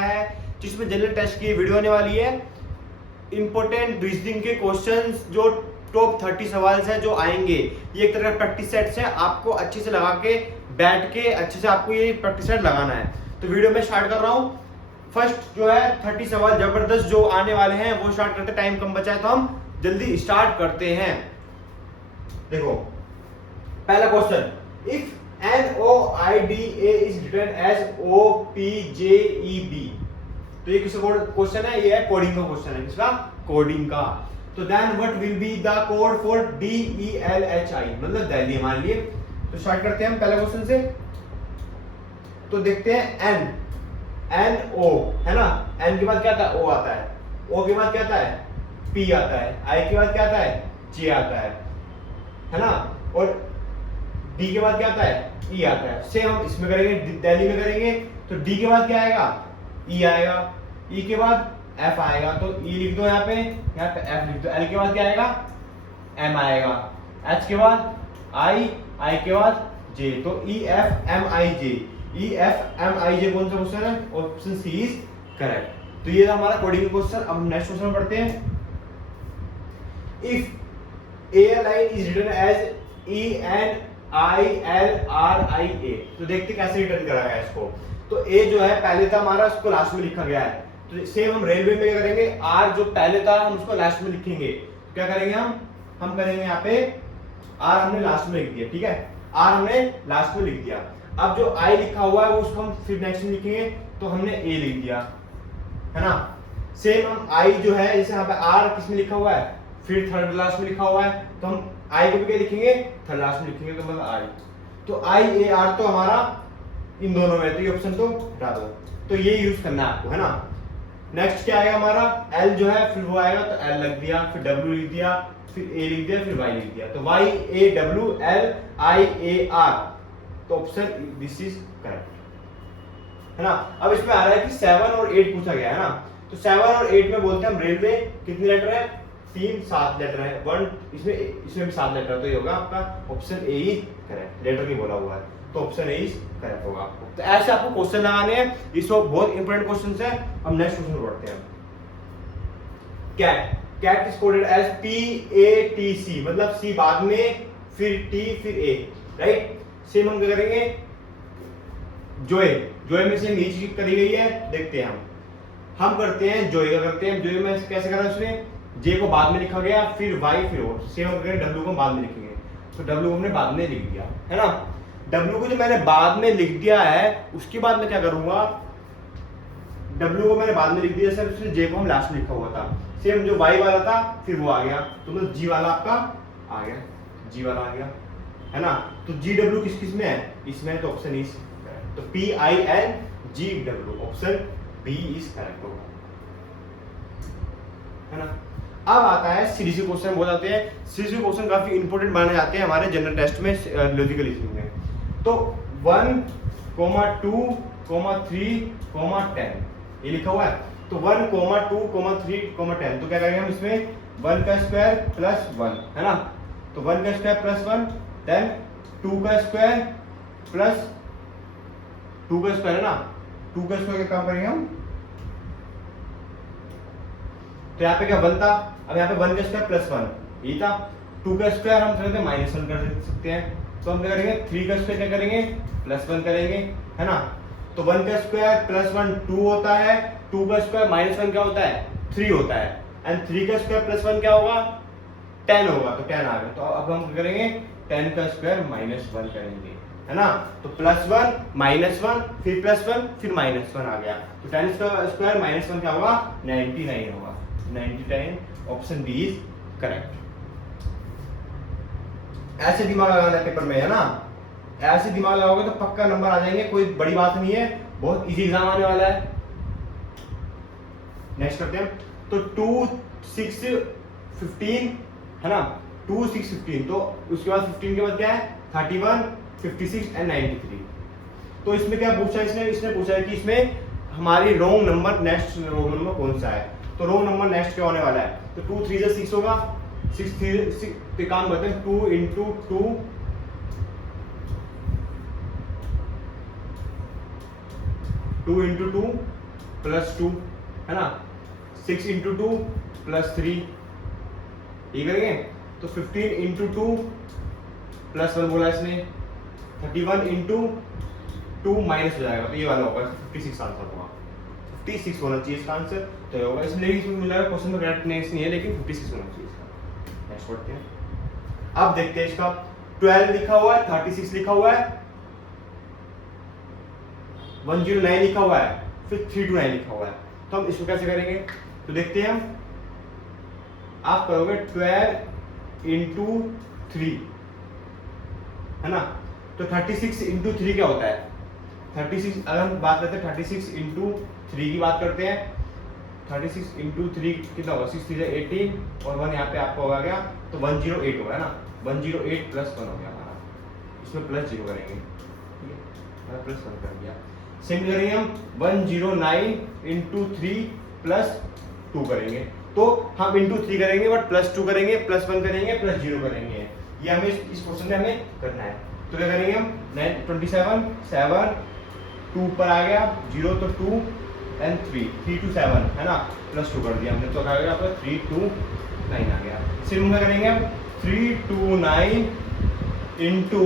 है जिसमें general test की वीडियो आने वाली है। इंपॉर्टेंट रीजनिंग के क्वेश्चंस जो टॉप 30 सवाल है जो आएंगे, ये एक तरह का प्रैक्टिस सेट्स है। आपको अच्छे से लगा के बैठ के अच्छे से आपको ये प्रैक्टिस सेट लगाना है। तो वीडियो में स्टार्ट कर रहा हूँ। फर्स्ट जो है 30 सवाल जबरदस्त जो आने वाले हैं वो स्टार्ट करते, टाइम कम बचा है तो हम जल्दी स्टार्ट करते हैं। देखो पहला question, if NOIDA is written as OPJEB, तो ये किसका क्वेश्चन है? ये है कोडिंग का क्वेश्चन है। किसका? कोडिंग का। तो then what will be the code for DELHI, मतलब दिल्ली मान लिए। तो स्टार्ट करते हैं हम पहले क्वेश्चन से। तो देखते हैं NO है ना, N के बाद क्या आता है? O आता है। O के बाद क्या आता है? P आता है। I के बाद क्या आता है? J आता है ना। और D के बाद क्या आता है? E आता है। सेम हम इसमें करेंगे, दिल्ली में करेंगे। तो D के बाद क्या आएगा? E आएगा। E के बाद F आएगा, तो E लिख दो यहाँ पे F लिख दो। L के बाद क्या आएगा? M आएगा। H के बाद I के बाद J, तो EFMIJ। EFMIJ कौन सा क्वेश्चन है? Option C is correct. तो ये था हमारा कोडिंग का क्वेश्चन। अब नेक्स्ट क्वेश्चन पढ़ते हैं। If A line is written as ENILRIA, तो देखते कैसे रिटर्न करा गया इसको। तो A जो है पहले था हमारा, उसको लास्ट में लिखा गया है। तो सेम हम रेलवे में क्या करेंगे? R जो पहले था हम उसको लास्ट में लिखेंगे। क्या करेंगे हम करेंगे यहाँ पे R हमने लास्ट में लिख दिया, ठीक है। R हमने लास्ट में लिख दिया। अब जो I लिखा हुआ है वो उसको हम फिर नेक्स्ट में लिखेंगे, तो हमने A लिख दिया, है ना। सेम हम I जो है, जैसे यहाँ पे R किस में लिखा हुआ है, फिर थर्ड लास्ट में लिखा हुआ है, तो हम I को भी क्या लिखेंगे? थर्ड लास्ट में लिखेंगे, तो मतलब I। तो IAR तो हमारा इन दोनों में, तो ये ऑप्शन तो हटा दो। तो ये यूज करना है आपको, है ना। नेक्स्ट क्या आएगा हमारा? L जो है फिर वो आएगा, तो L लग दिया, फिर W लिख दिया, फिर A लिख दिया, फिर Y लिख दिया। तो YAWLIAR, तो ऑप्शन दिस इज करेक्ट, है ना। अब इसमें आ रहा है कि 7 और 8 पूछा गया है ना। तो 7 और 8 में बोलते हैं हम रेलवे, कितने लेटर है? 7 लेटर है। 1 इसमें भी 7 लेटर, तो ये होगा आपका option A is correct. Letter नहीं बोला हुआ है, तो ऑप्शन ए इज करेक्ट होगा आपको। तो ऐसे आपको क्वेश्चन लगाने हैं। इसको बहुत इंपॉर्टेंट क्वेश्चंस है। हम नेक्स्ट क्वेश्चन पढ़ते हैं। Cat is coded as PATC, मतलब C बाद में, फिर T, फिर A, राइट। सेम हम क्या करेंगे? जोए में से नीचे करी गई है, देखते हैं हम करते हैं जोए का करते हैं। जोए में कैसे करा उसने? J को बाद में लिखा गया, फिर Y, फिर O। सेम हम करेंगे W को बाद में लिखेंगे, तो W को हमने बाद में लिख दिया, है ना। W को जो मैंने बाद में लिख दिया है, उसके बाद मैं क्या करूंगा? W को मैंने बाद में लिख दिया, सर उसने J को हम लास्ट में लिखा हुआ था। सेम जो Y वाला था फिर वो आ गया, तो मतलब G वाला आपका आ गया, G वाला आ गया, है ना। तो GW किस में है? इसमें है, तो ऑप्शन इज करेक्ट। तो PINGW, option B is correct होगा, है ना। अब आता है सीरीज क्वेश्चन। बोल जाते हैं सीरीज क्वेश्चन काफी इंपॉर्टेंट माने जाते हैं हमारे जनरल टेस्ट में, लॉजिकल रीजनिंग में। तो 1, 2, 3, 10 ये लिखा हुआ है। तो 1, 2, 3, 10, तो क्या करेंगे हम इसमें? 1 का स्क्वायर प्लस 1, है ना। तो 1 का स्क्वायर प्लस 1, देन 2 का स्क्वायर प्लस 2 का स्क्वायर, है ना। 2 का स्क्वायर क्या काम करेंगे हम? तो यहाँ पे क्या 1 था, अब यहाँ पे 1 का स्क्वायर प्लस 1 ये था। 2 का स्क्वायर हम करते हैं -1 कर सकते हैं, तो हम क्या करेंगे? 3 का स्क्वायर क्या करेंगे? +1 करेंगे, है ना। तो 1 का स्क्वायर प्लस 1 2 होता है, 2 का स्क्वायर -1 क्या होता है? 3 होता है, एंड 3 का स्क्वायर प्लस 1 क्या होगा? 10 होगा, तो 10 आ गया। तो अब हम क्या करेंगे? 10 का स्क्वायर -1 करेंगे, है ना। तो +1 -1 फिर +1 फिर -1 आ गया, तो 10 का स्क्वायर -1 क्या होगा? 99 होगा, 99, ऑप्शन बी इज करेक्ट। ऐसे दिमाग लगाना है पेपर में, है ना। ऐसे दिमाग लगाओगे तो पक्का नंबर आ जाएंगे, कोई बड़ी बात नहीं है, बहुत इजी एग्जाम आने वाला है। नेक्स्ट करते हैं। तो 2, 6, 15, है ना। 2, 6, 15, तो उसके बाद 15 के बाद क्या है? 31, 56 एंड 93। तो इसमें क्या पूछा है इसने पूछा है कि इसमें हमारी wrong number, next wrong number कौन सा है। तो रोंग नंबर नेक्स्ट क्या होने वाला है? तो 2 3 से 6 होगा, 6 3 6 पे काम करते हैं। 2 into 2 2 into 2 प्लस 2 है ना, 6 इंटू 2 प्लस 3, ये करेंगे तो 15 इंटू 2 प्लस 1 बोला इसने, 31 इंटू 2 माइनस हो जाएगा, तो ये वाला होगा 56 आंसर होगा, 56 होना चाहिए इसका आंसर, तो ये होगा इसमें। इसमें मिला क्वेश्चन में करेक्टनेस नहीं है, लेकिन 56 होना चाहिए इसका। नेक्स्ट पढ़ते हैं। अब देखते हैं इसका 12 लिखा हुआ है, 36 लिखा हुआ है, 109 लिखा हुआ है, फिर 329 लिखा हुआ है, तो हम इसको कैसे करेंगे? तो देखते हैं हम, आप करोगे 12 इंटू 3 है ना, तो 36 इंटू 3 क्या होता है? 36 अगर हम बात करते हैं 36 इंटू 3 की बात करते हैं, 36 इंटू 3 कितना होगा? 6 3 18 और 1 यहाँ पे आपका होगा क्या? तो 108 होगा ना, 108 प्लस 1 हो गया हमारा, इसमें प्लस 0 करेंगे, ठीक है, प्लस 1 कर दिया। सेम करेंगे हम 109 इंटू 3 प्लस 2 करेंगे, तो हम इंटू 3 करेंगे बट प्लस 2 करेंगे, प्लस 1 करेंगे, प्लस 0 करेंगे, ये हमें इस क्वेश्चन में हमें करना है। तो क्या करेंगे हम 27 7 2 पर आ गया 0, तो 2 एंड 3 to 7 है ना, प्लस 2 कर दिया हमने, तो क्या आ गया आपका 3 to 9 आ गया। सिर्फ क्या करेंगे हम 3 to 9 इंटू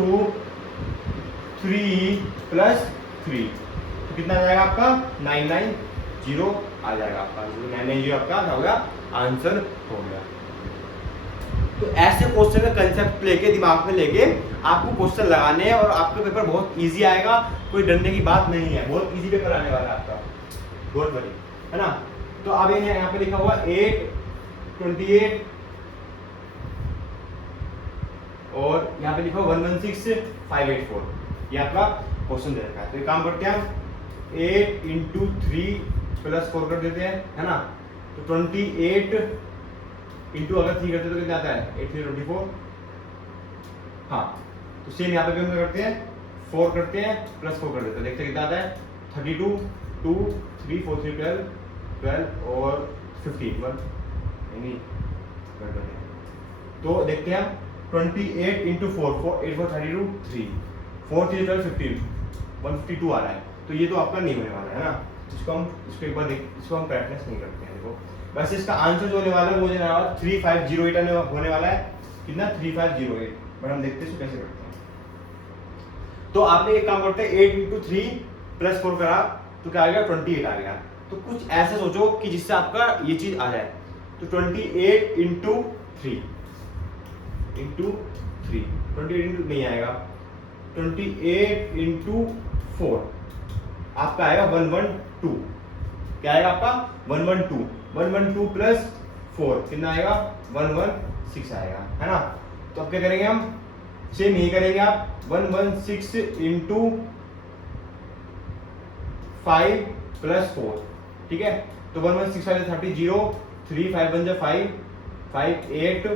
3 प्लस 3, तो कितना आ जाएगा आपका 990 आ जाएगा आपका, 990 आपका हो गया आंसर हो गया। तो ऐसे क्वेश्चन का कंसेप्ट लेके दिमाग में लेके आपको क्वेश्चन लगाने हैं और आपका पेपर बहुत इजी आएगा, कोई डरने की बात नहीं है, बहुत इजी पेपर आने वाला है आपका, डोंट वरी, है ना। तो अब यहाँ पे लिखा हुआ 8 28 और यहाँ पे लिखा हुआ 116 584, ये आपका क्वेश्चन दे रखा है। तो एक काम करते हैं हम 8 इंटू 3 प्लस 4 कर देते हैं, है ना, तो 28 इंटू अगर 3 करते तो कितना आता है? 8 3 24, हाँ, तो सेम यहाँ पे भी हम क्या करते हैं 4 करते हैं प्लस 4 कर देते हैं, देखते हैं कितना आता है 32 2 3 4 3 12 और 15 1 नहीं, तो देखते हैं हम 28 इंटू 4 8 4 32 3 4 3 12 15 152 आ रहा है, तो ये तो आपका नहीं होने वाला है ना, इसको एक बार इसको हम प्रैक्टिस नहीं करते हैं। देखो वैसे इसका आंसर जो होने वाला है वो होने वाला है 3508 होने वाला है, कितना 3508, बट हम देखते हैं इसको कैसे करते हैं। तो आपने एक काम करते हैं 8 इंटू 3 प्लस 4 करा तो क्या आ गया 28 आ गया, तो कुछ ऐसा सोचो कि जिससे आपका ये चीज आ जाए, तो 28 इंटू 3 28 इंटू नहीं आएगा, 28 इंटू 4 आपका आएगा 112, क्या आएगा आपका 112 प्लस 4 कितना आएगा 116 आएगा, है ना। तो अब क्या करेंगे हम, सेम यही करेंगे आप 116 इंटू 5 प्लस 4, ठीक है, तो 116 30 0 3 5 1 5 5 8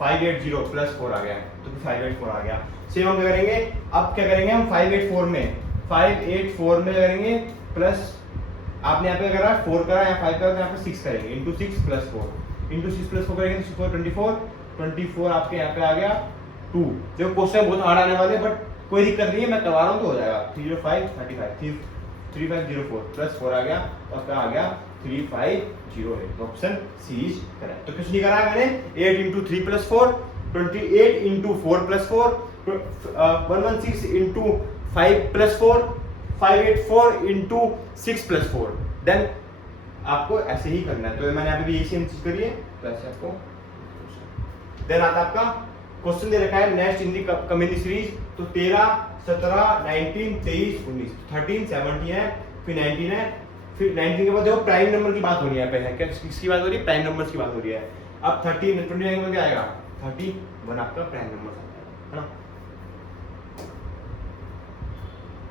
580 प्लस 4 आ गया, तो 584 आ गया। सेम हम क्या करेंगे, अब क्या करेंगे हम 584 में करेंगे प्लस, आपने यहाँ पे करा 4 करा, यहाँ 5 करा, यहाँ पे 6 करेंगे इंटू 6 प्लस 4 इंटू 6 प्लस 4 करेंगे तो 24 आपके यहाँ पे आ गया 2। देखो क्वेश्चन बहुत हार्ड आने वाले हैं बट कोई दिक्कत नहीं है, मैं करवा रहा हूँ तो हो जाएगा। 305 35 3504 प्लस 4 आ गया, तो आपका आ गया 3508, ऑप्शन सी इज करेक्ट। तो कुछ नहीं करा है मैंने, 8 into 3 plus 4 28 into 4 plus 4 116 into 5 plus 4 584 into 6 plus 4, then आपको ऐसे ही करना है। तो मैंने यहाँ पे भी यही सेम चीज करी है, तो ऐसे आपको देन आता आपका क्वेश्चन दे रखा है next in the coming series, तो 13 17 19 23 19 13 17 है, फिर 19 है, फिर 19 के बाद देखो प्राइम नंबर की बात हो रही है, पे है क्या किसकी बात हो रही है, प्राइम नंबर्स की बात हो रही है। अब 30 29 के बाद क्या आएगा 31 आपका प्राइम नंबर है ना।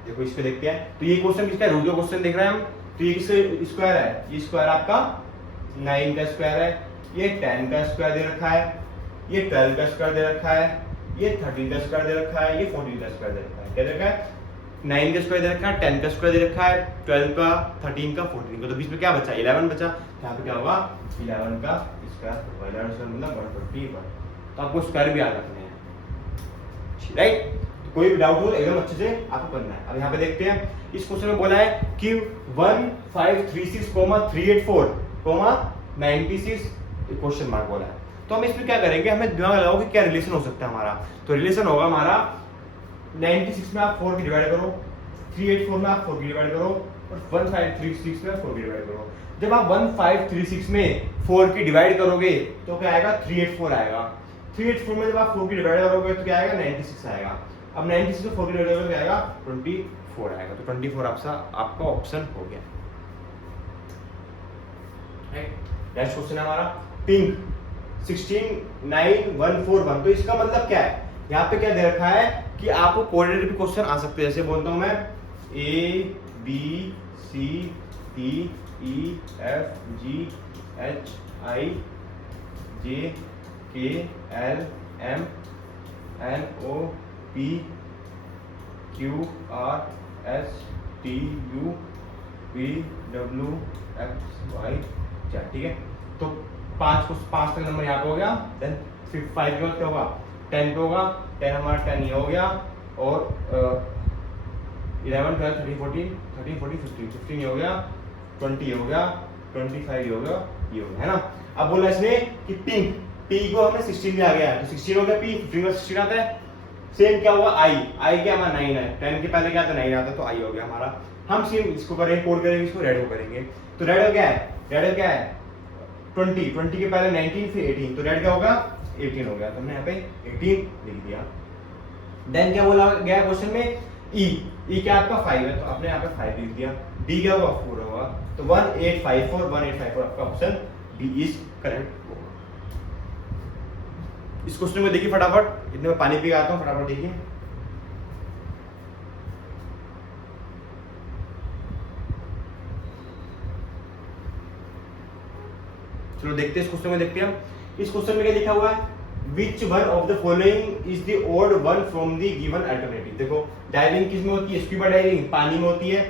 देखो इसको देखते हैं, तो ये क्वेश्चन किसका है, रूट का क्वेश्चन देख रहे हैं हम, तो ये किसका स्क्वायर है, ये स्क्वायर आपका 9 का स्क्वायर है, ये 10 का स्क्वायर दे रखा है, ये 12 का स्क्वायर दे रखा है, ये 13 का स्क्वायर दे रखा है, ये 14 का स्क्वायर दे रखा है। क्या दे रखा है 9 का स्क्वायर दे रखा है, 10 का स्क्वायर दे रखा है, 12 का 13 का 14 का, तो बीच में क्या बचा 11 बचा, यहाँ पे क्या होगा 11 का स्क्वायर होगा, 11 स्क्वायर मतलब 121, तो आपको स्क्वायर भी याद रखने हैं, राइट। कोई भी डाउट हो एकदम अच्छे से आपको करना है। अब यहाँ पे देखते हैं इस क्वेश्चन में बोला है कि 1536,384,96 क्वेश्चन मार्क बोला है। तो हम इसमें क्या करेंगे, हमें दिमाग लगाओ कि क्या रिलेशन हो सकता है हमारा। तो रिलेशन होगा हमारा 96 में आप 4 की डिवाइड करो, 384 में आप 4 की डिवाइड करो और 1536 में 4 की डिवाइड करो। जब आप 1536 में 4 की डिवाइड करोगे तो क्या आएगा, 384 आएगा। 384 में जब आप 4 की डिवाइड करोगे तो क्या आएगा, 96 आएगा। अब 96 में 4 की डिवाइड करोगे क्या आएगा, 24 आएगा। तो 24 आपका ऑप्शन हो गया। नेक्स्ट क्वेश्चन है हमारा पिंक 169,141। तो इसका मतलब क्या है, यहाँ पे क्या दे रखा है कि आपको कोऑर्डिनेट भी क्वेश्चन आ सकते हैं। जैसे बोलता हूं मैं A B C D E F G H I J K L M N O P Q R S T U V W X Y Z। ठीक है, तो 5 तक नंबर यहाँ पे हो गया। देन 5 के बाद क्या होगा, 10 पे होगा। 10 हमारा 10 ये हो गया और 11 12 13 14 13 14 15 15 ये हो गया, 20 ये हो गया, 25 ये हो गया, ये हो गया, है ना। अब बोला इसने कि पिंक P को हमने 16 में आ गया है तो 16 हो गया P, 15 में 16 आता है। सेम क्या होगा I क्या हमारा 9 है, 10 के पहले क्या आता है 9 आता है, तो I हो गया हमारा। हम सेम इसको करेंगे, कोड करेंगे, इसको रेड को करेंगे। तो रेड हो क्या है, रेड क्या है 20 के पहले 19 फिर 18, तो रेड क्या होगा 18 हो गया। तो हमने यहाँ पे 18 लिख दिया। देन क्या बोला गया क्वेश्चन में E क्या आपका 5 है, तो आपने यहाँ पे 5 लिख दिया। D क्या होगा 4 होगा, तो 1854 आपका ऑप्शन B इज करेक्ट होगा। इस क्वेश्चन में देखिए फटाफट, इतने में पानी पी के आता हूँ, फटाफट देखिए। चलो देखते हैं इस क्वेश्चन में, देखते हैं हम इस क्वेश्चन में क्या लिखा हुआ है। Which one of the following is the odd one from the given alternative। देखो डाइविंग किस में होती है, स्कूबा डाइविंग पानी में होती है,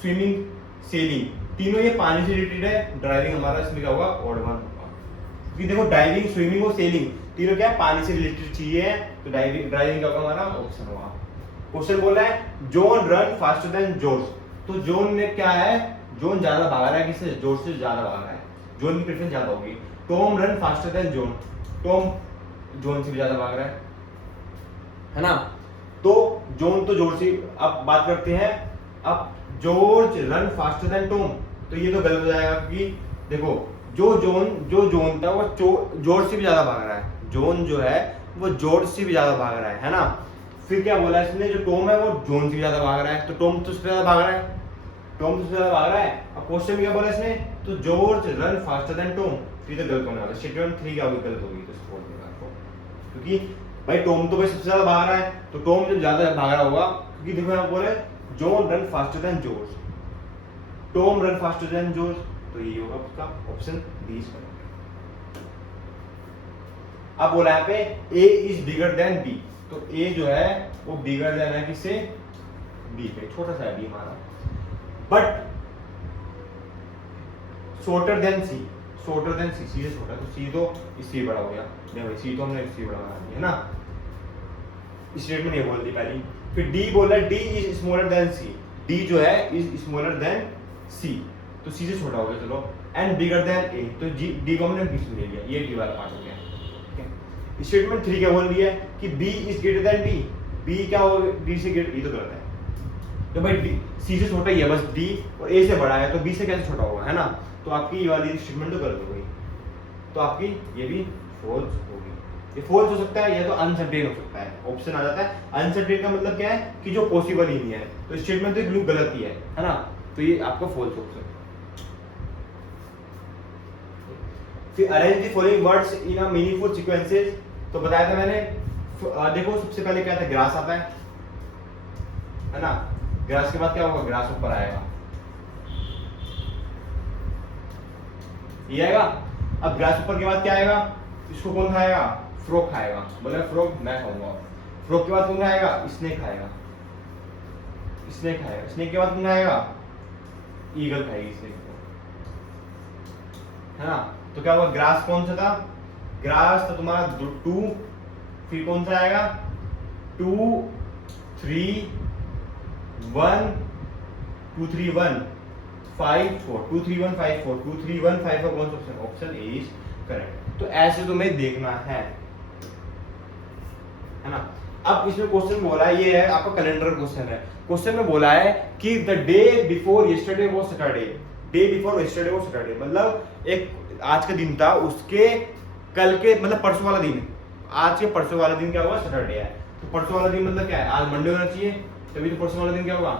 स्विमिंग सेलिंग तीनों ये पानी से रिलेटेड है। ड्राइविंग हमारा इसमें क्या होगा, ऑड वन होगा। क्योंकि देखो डाइविंग स्विमिंग और सेलिंग तीनों क्या है, पानी से रिलेटेड चीजें हैं, तो ड्राइविंग क्या होगा हमारा ऑप्शन होगा। क्वेश्चन बोल रहा है John run faster than George. तो जॉन ने क्या है, जॉन ज्यादा भाग रहा है किससे, जॉर्ज से ज्यादा भाग रहा है, जॉन की प्रेफरेंस ज्यादा होगी। Tom run faster than John, Tom John से भी ज्यादा भाग रहा है ना। तो जॉन तो जॉर्ज से, अब बात करते हैं अब George run faster than Tom, तो ये तो गलत हो जाएगा क्योंकि देखो जो जॉन था वो जॉर्ज से भी ज्यादा भाग रहा है, जॉन जो है वो जॉर्ज से भी ज्यादा भाग रहा है ना। फिर क्या बोला इसने, जो टॉम है वो जॉन से भी ज्यादा भाग रहा है, तो टॉम तो उससे ज्यादा भाग रहा है, टॉम तो उससे ज्यादा भाग रहा है। अब क्वेश्चन में क्या बोला इसने, तो George run faster than Tom, फिर तो गलत होने वाला है। स्टेटमेंट 3 क्या होगी, गलत होगी। तो सपोर्ट देगा आपको, क्योंकि भाई टॉम तो भाई सबसे ज्यादा भाग रहा है, तो टॉम जब ज्यादा भाग रहा होगा, क्योंकि देखो यहाँ बोले John run faster than George, Tom run faster than George, तो ये होगा उसका ऑप्शन बी इज करेक्ट। अब बोला यहाँ पे A is bigger than B, तो A जो है वो बिगर देन है किससे, B पे, छोटा सा है B हमारा, but shorter than C, shorter than C, C से छोटा, तो C तो इससे बड़ा हो गया। नहीं भाई C तो हमने इससे बड़ा बना दिया है ना, स्टेटमेंट ये बोल दी पहली। फिर D बोला D is smaller than C, D जो है इज स्मॉलर देन C, तो C से छोटा हो गया चलो, एंड बिगर देन A, तो D को हमने बीच में ले लिया, ये D वाला पार्ट हो गया। स्टेटमेंट 3 क्या बोल दिया है कि B is greater than D, B क्या हो, D से ग्रेटर, ये तो गलत है। तो भाई C से छोटा ही है बस D, और A से बड़ा है, तो B से कैसे छोटा होगा, है ना। तो आपकी ये वाली स्टेटमेंट तो गलत हो गई, तो आपकी ये भी फॉल्स होगी। ये फॉल्स हो सकता है या तो अनसर्टेन हो सकता है, ऑप्शन आ जाता है। अनसर्टेन का मतलब क्या है कि जो पॉसिबल ही नहीं है, तो स्टेटमेंट तो बिल्कुल गलत ही है ना, तो ये आपका फॉल्स हो सकता है। फिर arrange the following words in a meaningful sequences, तो बताया था मैंने। देखो सबसे पहले क्या था, ग्रास आता है ना, ग्रास के बाद क्या होगा, ग्रास ऊपर आएगा, ये आएगा। अब ग्रास ऊपर के बाद क्या आएगा, इसको कौन खाएगा, फ्रॉग खाएगा, बोले फ्रॉग मैं खाऊंगा। फ्रॉग के बाद कौन खाएगा, स्नेक खाएगा, स्नेक खाएगा। स्नेक के बाद कौन खाएगा, ईगल खाएगी स्नेक को, है ना। तो क्या हुआ, ग्रास कौन सा था, ग्रास तो तुम्हारा 2, फिर कौन सा आएगा 2 3 1 2 3 1 5 4 2 3 1 5 4 2 3 1 5 4 कौन सा option? Option A is correct. तो ऐसे तुम्हें देखना है ना। अब इसमें क्वेश्चन बोला है, ये है आपका कैलेंडर क्वेश्चन है। क्वेश्चन में बोला है कि the day before yesterday was Saturday. Day before yesterday was Saturday मतलब एक आज का दिन था, उसके कल के मतलब परसों वाला दिन, आज के परसों वाला दिन क्या हुआ? सैटरडे है। तो परसों वाला दिन मतलब क्या है? आज मंडे होना चाहिए, तभी तो परसों वाला दिन क्या होगा?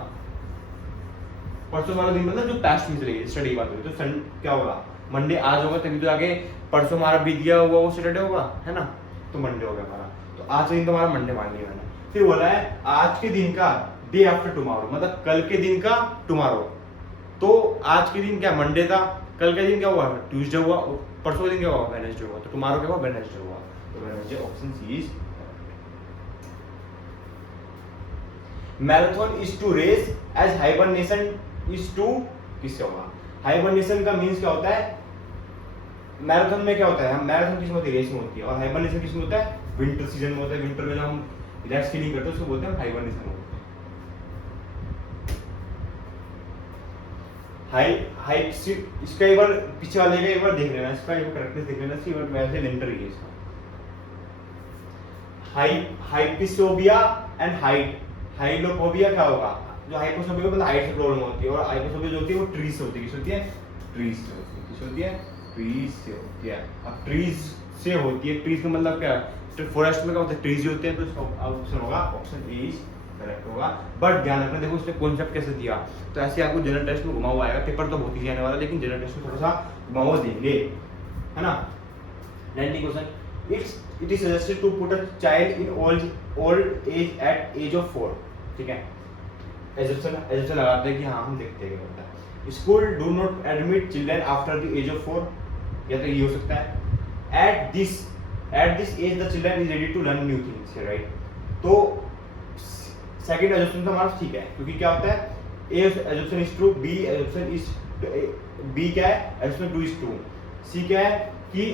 परसों वाला दिन मतलब जो पास्ट में चलेगी स्टडी की बात होगी, तो सन क्या होगा? मंडे आज होगा, तभी तो आगे परसों हमारा बीत गया हुआ वो सैटरडे होगा, है ना। तो मंडे हो गया हमारा, तो आज का दिन तो हमारा मंडे मान लिया मैंने। फिर बोला है आज के दिन का डे आफ्टर टुमारो, मतलब कल के दिन का टुमारो। तो आज के दिन क्या? मंडे था। कल का दिन क्या हुआ? ट्यूसडे हुआ। परसों का दिन क्या हुआ? वेडनेसडे हुआ। तो टुमारो क्या हुआ? वेडनेसडे हुआ। तो Wednesday option C is marathon is to race as hibernation is to, किससे होगा? हाइबरनेशन का मींस क्या होता है? मैराथन में क्या होता है? हम मैराथन किस में होती है? रेस में होती है। और हाइबरनेशन किस में होता है? विंटर सीजन में होता है। विंटर में जब हम रिलैक्स फीलिंग करते हैं उसको बोलते हैं हाइबरनेशन होता है। हाई इसका एक बार पीछे वाले का एक बार देख लेना, इसका एक करेक्टनेस देख लेना, इसकी वैसे विंटर ही है इसका। हाइपिसोबिया एंड हाइलोफोबिया क्या होगा? जो हाइपोसोबिया मतलब हाइट से प्रॉब्लम होती है, और हाइपोसोबिया जो होती है वो ट्रीज से होती है। किस होती है? ट्रीज से होती है। किस होती है? ट्रीज से होती है। अब ट्रीज से होती है, ट्रीज का मतलब क्या है? तो फॉरेस्ट में क्या होता है? ट्रीज होते हैं। तो इसका ऑप्शन होगा, ऑप्शन ए इज करेक्ट होगा। बट ध्यान रखना, देखो इसने कॉन्सेप्ट कैसे दिया। तो ऐसे आपको जनरल टेस्ट में घुमा हुआ आएगा, पेपर तो बहुत ही आने वाला, लेकिन जनरल टेस्ट में थोड़ा सा घुमा हुआ देंगे, है ना। 90 question. It is suggested to put a child in old age at age of 4। ठीक है, एजप्शन लगाते हैं कि हाँ हम देखते हैं क्या होता है। School do not admit children after the age of 4, या तो ये हो सकता है। At this age the children is ready to learn new things, right. तो सेकंड एजप्शन तो हमारा ठीक है, क्योंकि क्या होता है? A assumption is true, B assumption is, B क्या है? Assumption 2 is true. सी क्या है? कि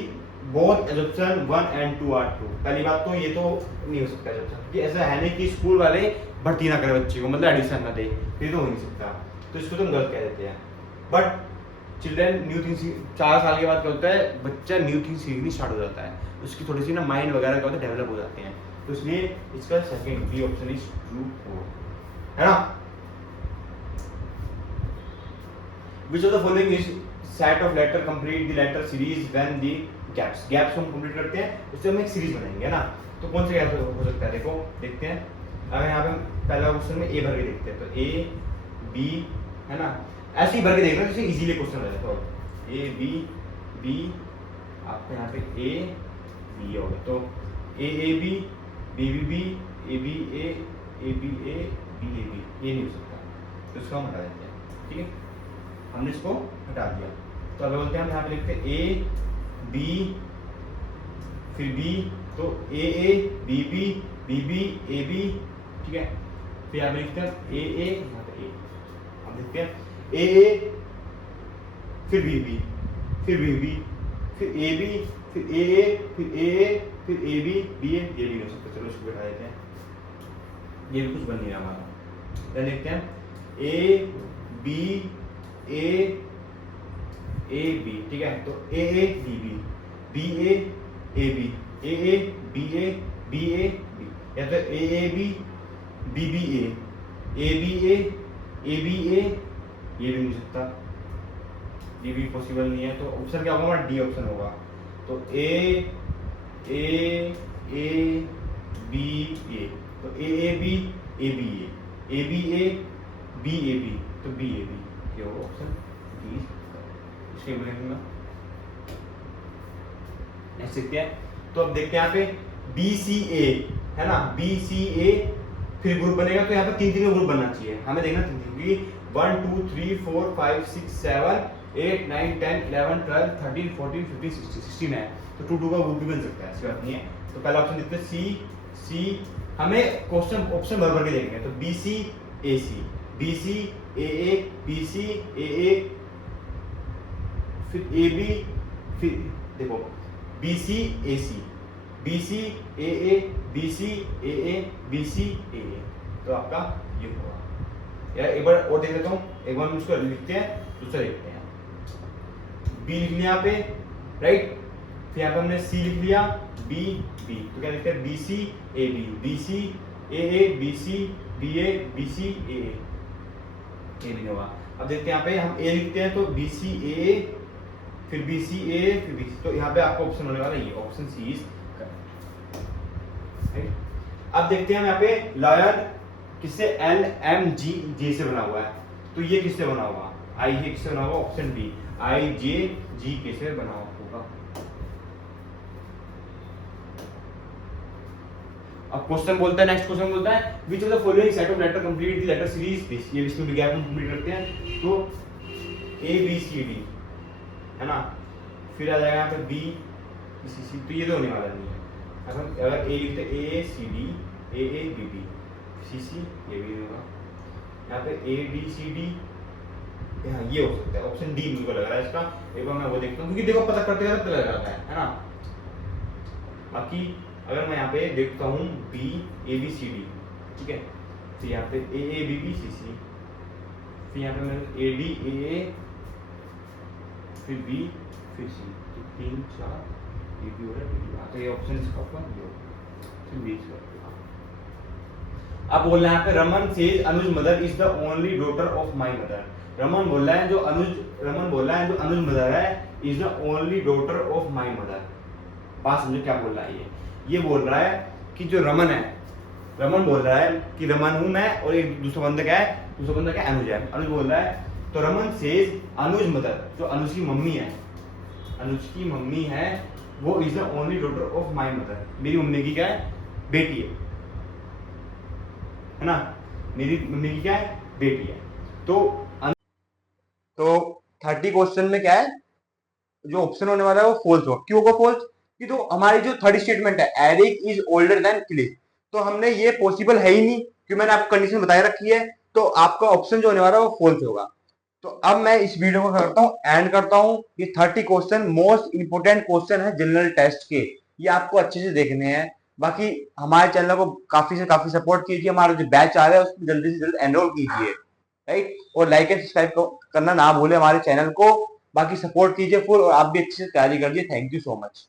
both assumption 1 and 2 are true. पहली बात तो ये तो नहीं हो सकता एजप्शन, कि ऐसा है नहीं कि स्कूल वाले भर्ती ना करें बच्चे को, मतलब एडिशन ना दे, ये तो हो नहीं सकता। तो इसको तो हम गलत कह देते हैं। बट चिल्ड्रन न्यू थिंग्स 4 साल के बाद क्या होता है? बच्चा न्यू थिंग्स सीखनी स्टार्ट हो जाता है, उसकी थोड़ी सी ना माइंड वगैरह क्या होता है? डेवलप हो जाते हैं। तो इसलिए इसका second B option is true, है ना। Which of the following is set of letter complete the letter series when the gaps को हम कंप्लीट करते हैं, उससे हम एक सीरीज बनाएंगे, है ना। तो कौन से गैप हो सकता है? देखो देखते हैं। अगर यहाँ पे पहला क्वेश्चन में ए भर के देखते हैं, तो ए बी, है ना, ऐसे ही भर के देखना जैसे इजीली क्वेश्चन हो जाए। तो ए बी बी, आपको यहाँ पे ए बी होगा, तो A B B B B, A B A B A B, ये नहीं हो सकता, तो इसको हम हटा देते हैं। ठीक है, हमने इसको हटा दिया। तो अब बोलते हैं हम यहाँ पे लिखते हैं ए बी फिर बी, तो A B B B B A B, ठीक है। फिर यहाँ पे लिखते हैं ए यहाँ पे ए, हम लिखते हैं ए फिर बी बी फिर बी बी फिर ए बी फिर ए फिर ए फिर ए बी बी ए, ये भी हो सकता है। चलो इसको हटा देते हैं, ये भी कुछ बन नहीं रहा हमारा। क्या लिखते हैं? ए बी ए बी, ठीक है। तो A B B B A B B A B, या तो A B B A B A, ये भी नहीं सकता, ये भी पॉसिबल नहीं है। तो ऑप्शन क्या होगा हमारा? डी ऑप्शन होगा। तो ए बी ए, तो A B A B A B, तो बी ए बी, ये होगा ऑप्शन डी। इसके बोलेंगे नेक्स्ट देखते हैं। तो अब देखते हैं यहाँ पे बी सी ए, है ना, बी सी ए, फिर ग्रुप बनेगा, तो यहाँ पे तीन ग्रुप बनना चाहिए, हमें देखना तीन, क्योंकि 1 2 3 4 5 6 7 8 9 10 11 12 13 14 15 16 है, तो 2 2 का ग्रुप भी बन सकता है, ऐसी बात नहीं है। तो पहला ऑप्शन देखते हैं सी, हमें क्वेश्चन ऑप्शन भर के देखेंगे। तो B C A C, B C A B C A, फिर ए बी, फिर देखो B C A B C A B C A B C A, तो आपका ये होगा। यार एक बार और देख लेता हूँ, एक बार हम इसको लिखते हैं, दूसरा देखते हैं। बी लिख लिया यहाँ पे, राइट। फिर यहाँ पे हमने सी लिख लिया, बी बी, तो क्या लिखते हैं B C A B, B C A B C B A B C A नहीं होगा। अब देखते हैं यहाँ पे हम ए लिखते हैं तो बी सी ए, फिर बी सी ए, फिर बी सी, तो यहाँ पे आपका ऑप्शन होने वाला ये ऑप्शन सी इज करेक्ट। अब देखते हैं हम यहाँ पे लॉयन किससे, एल एम जी जे से बना हुआ है, तो ये किससे बना हुआ, आई ये किससे बना हुआ, ऑप्शन बी आई जे जी के से बना होगा। अब क्वेश्चन बोलता है, नेक्स्ट क्वेश्चन बोलता है which of the following set of letter complete the letter series this, ये विष्णु विज्ञान कंप्लीट करते हैं, तो ए बी सी डी है ना, फिर आ जाएगा यहाँ पे बी सी सी, तो ये तो होने वाला नहीं है। अगर ए लिखते A C D A B B C C, ये भी होगा। यहाँ पे ए डी सी डी, हाँ ये हो सकता है, ऑप्शन डी मुझे लग रहा है इसका। एक बार मैं वो देखता हूँ, क्योंकि देखो पता करते करते पता लग जाता है ना। बाकी अगर मैं यहाँ पे देखता हूँ B A B C D, ठीक है, तो यहाँ पे ए बी बी सी सी, फिर यहाँ पे मैं ए डी ए, फिर बी, फिर सी, तो 3 4 ये भी हो रहा है, तो ये ऑप्शन इसका ये होगा, फिर बी इसका। अब बोल रहा है यहाँ पे Raman says Anuj mother is the only daughter of my mother. Raman बोल रहा है जो अनुज मदर है is the only daughter of my mother. बात समझो क्या बोल रहा है ये बोल रहा है कि जो रमन है, रमन बोल रहा है कि रमन हूं मैं, और एक दूसरा बंदा क्या है, दूसरा बंदा क्या अनुज है। अनुज बोल रहा है, तो रमन सेज अनुज मदर, जो अनुज की मम्मी है, अनुज की मम्मी है वो is the only daughter of my mother, मेरी मम्मी की क्या है, बेटी है ना, मेरी मम्मी की क्या है, बेटी है। तो 30 क्वेश्चन में क्या है, जो ऑप्शन होने वाला है वो फॉल्स होगा। क्यों होगा फॉल्स, कि तो हमारी जो थर्ड स्टेटमेंट है Eric is older than Cliff, तो हमने ये पॉसिबल है ही नहीं, क्योंकि मैंने आपको कंडीशन बताई रखी है, तो आपका ऑप्शन जो होने वाला है वो फॉल्स होगा। तो अब मैं इस वीडियो को करता हूँ एंड करता हूँ। ये 30 क्वेश्चन मोस्ट इंपोर्टेंट क्वेश्चन है जनरल टेस्ट के, ये आपको अच्छे से देखने हैं। बाकी हमारे चैनल को काफी से काफी सपोर्ट कीजिए, हमारा जो बैच आ रहा है उसमें जल्दी से जल्दी एनरोल कीजिए, राइट। और लाइक एंड सब्सक्राइब करना ना भूले हमारे चैनल को। बाकी सपोर्ट कीजिए फुल, और आप भी अच्छे से तैयारी करिए। Thank you so much.